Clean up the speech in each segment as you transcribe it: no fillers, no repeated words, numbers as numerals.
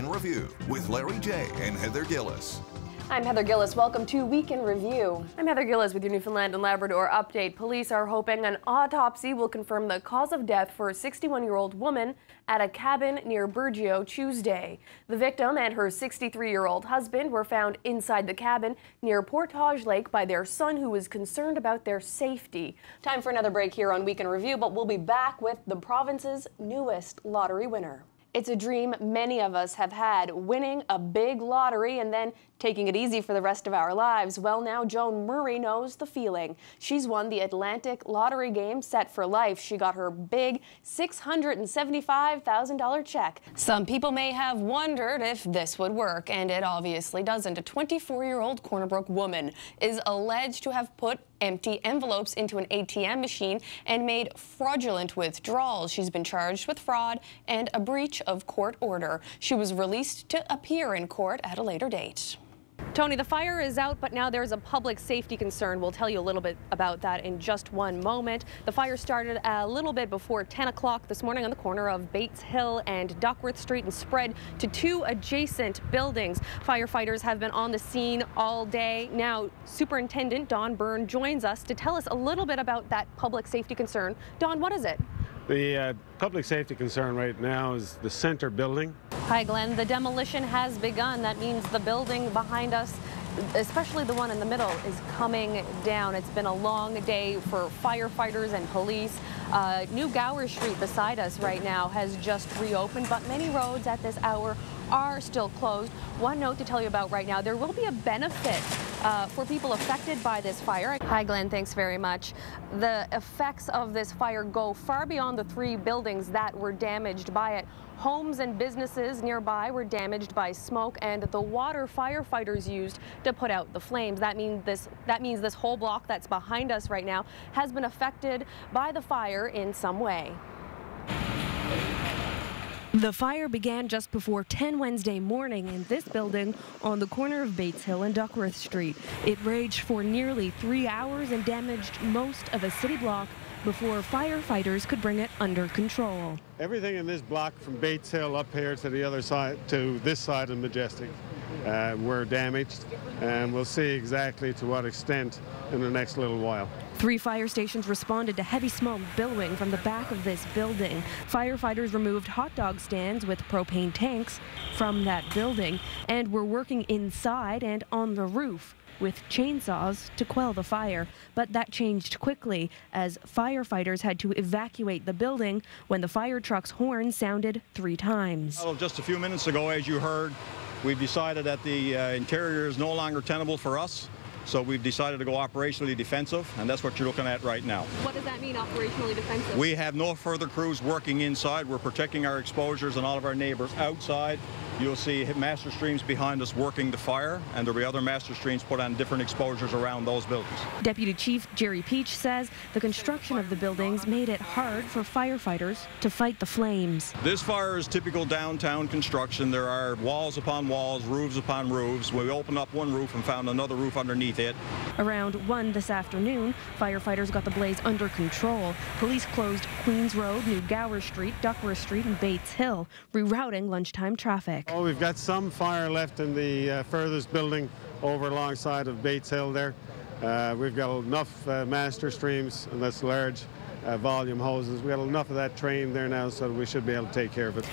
in Review with Larry J. and Heather Gillis. I'm Heather Gillis. Welcome to Week in Review. I'm Heather Gillis with your Newfoundland and Labrador update. Police are hoping an autopsy will confirm the cause of death for a 61-year-old woman at a cabin near Burgeo Tuesday. The victim and her 63-year-old husband were found inside the cabin near Portage Lake by their son, who was concerned about their safety. Time for another break here on Week in Review, but we'll be back with the province's newest lottery winner. It's a dream many of us have had, winning a big lottery and then taking it easy for the rest of our lives. Well, now Joan Murray knows the feeling. She's won the Atlantic Lottery game set for life. She got her big $675,000 check. Some people may have wondered if this would work, and it obviously doesn't. A 24-year-old Corner Brook woman is alleged to have put empty envelopes into an ATM machine and made fraudulent withdrawals. She's been charged with fraud and a breach of court order. She was released to appear in court at a later date. Tony, the fire is out, but now there's a public safety concern. We'll tell you a little bit about that in just one moment. The fire started a little bit before 10 o'clock this morning on the corner of Bates Hill and Duckworth Street and spread to two adjacent buildings. Firefighters have been on the scene all day. Now, Superintendent Don Byrne joins us to tell us a little bit about that public safety concern. Don, what is it? The public safety concern right now is the center building. Hi, Glenn. The demolition has begun. That means the building behind us, especially the one in the middle, is coming down. It's been a long day for firefighters and police. New Gower Street beside us right now has just reopened, but many roads at this hour are still closed. One note to tell you about right now, there will be a benefit for people affected by this fire. Hi, Glenn. Thanks very much. The effects of this fire go far beyond the three buildings that were damaged by it. Homes and businesses nearby were damaged by smoke and the water firefighters used to put out the flames. That means this whole block that's behind us right now has been affected by the fire in some way. The fire began just before 10 Wednesday morning in this building on the corner of Bates Hill and Duckworth Street. It raged for nearly 3 hours and damaged most of a city block before firefighters could bring it under control. Everything in this block from Bates Hill up here to the other side, to this side of Majestic, were damaged, and we'll see exactly to what extent in the next little while. 3 fire stations responded to heavy smoke billowing from the back of this building. Firefighters removed hot dog stands with propane tanks from that building and were working inside and on the roof with chainsaws to quell the fire. But that changed quickly as firefighters had to evacuate the building when the fire truck's horn sounded 3 times. Well, just a few minutes ago, as you heard, we've decided that the interior is no longer tenable for us. So we've decided to go operationally defensive, and that's what you're looking at right now. What does that mean, operationally defensive? We have no further crews working inside. We're protecting our exposures and all of our neighbors outside. You'll see master streams behind us working the fire, and there'll be other master streams put on different exposures around those buildings. Deputy Chief Jerry Peach says the construction of the buildings made it hard for firefighters to fight the flames. This fire is typical downtown construction. There are walls upon walls, roofs upon roofs. We opened up one roof and found another roof underneath it. Around 1 this afternoon, firefighters got the blaze under control. Police closed Queens Road, New Gower Street, Duckworth Street, and Bates Hill, rerouting lunchtime traffic. Oh, we've got some fire left in the furthest building over alongside of Bates Hill there. We've got enough master streams, and that's large volume hoses. We've got enough of that trained there now, so we should be able to take care of it.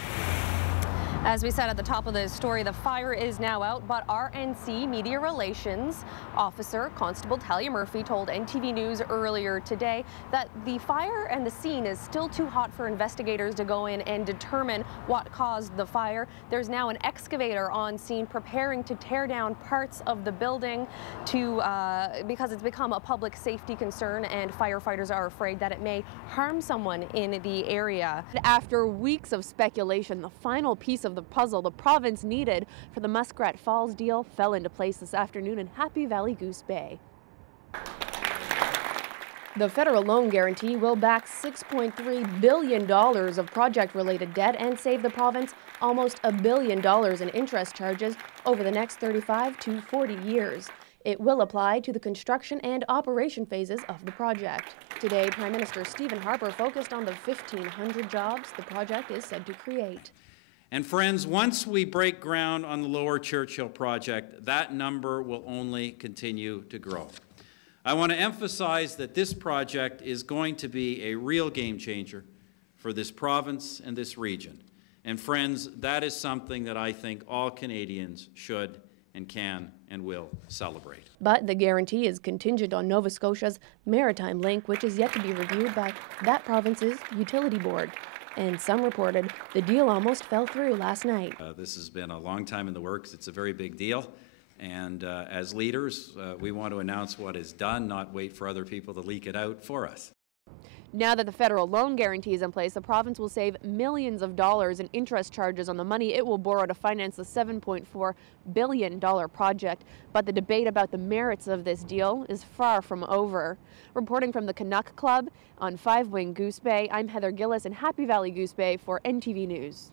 As we said at the top of the story, the fire is now out, but RNC Media Relations Officer Constable Talia Murphy told NTV News earlier today that the fire and the scene is still too hot for investigators to go in and determine what caused the fire. There's now an excavator on scene preparing to tear down parts of the building because it's become a public safety concern, and firefighters are afraid that it may harm someone in the area. After weeks of speculation, the final piece of the puzzle the province needed for the Muskrat Falls deal fell into place this afternoon in Happy Valley Goose Bay. The federal loan guarantee will back $6.3 billion of project-related debt and save the province almost $1 billion in interest charges over the next 35 to 40 years. It will apply to the construction and operation phases of the project. Today, Prime Minister Stephen Harper focused on the 1,500 jobs the project is said to create. And friends, once we break ground on the Lower Churchill project, that number will only continue to grow. I want to emphasize that this project is going to be a real game changer for this province and this region. And friends, that is something that I think all Canadians should and can and will celebrate. But the guarantee is contingent on Nova Scotia's maritime link, which is yet to be reviewed by that province's utility board. And some reported the deal almost fell through last night. This has been a long time in the works. It's a very big deal. And as leaders, we want to announce what is done, not wait for other people to leak it out for us. Now that the federal loan guarantee is in place, the province will save millions of dollars in interest charges on the money it will borrow to finance the $7.4 billion project. But the debate about the merits of this deal is far from over. Reporting from the Canuck Club on 5 Wing Goose Bay, I'm Heather Gillis in Happy Valley Goose Bay for NTV News.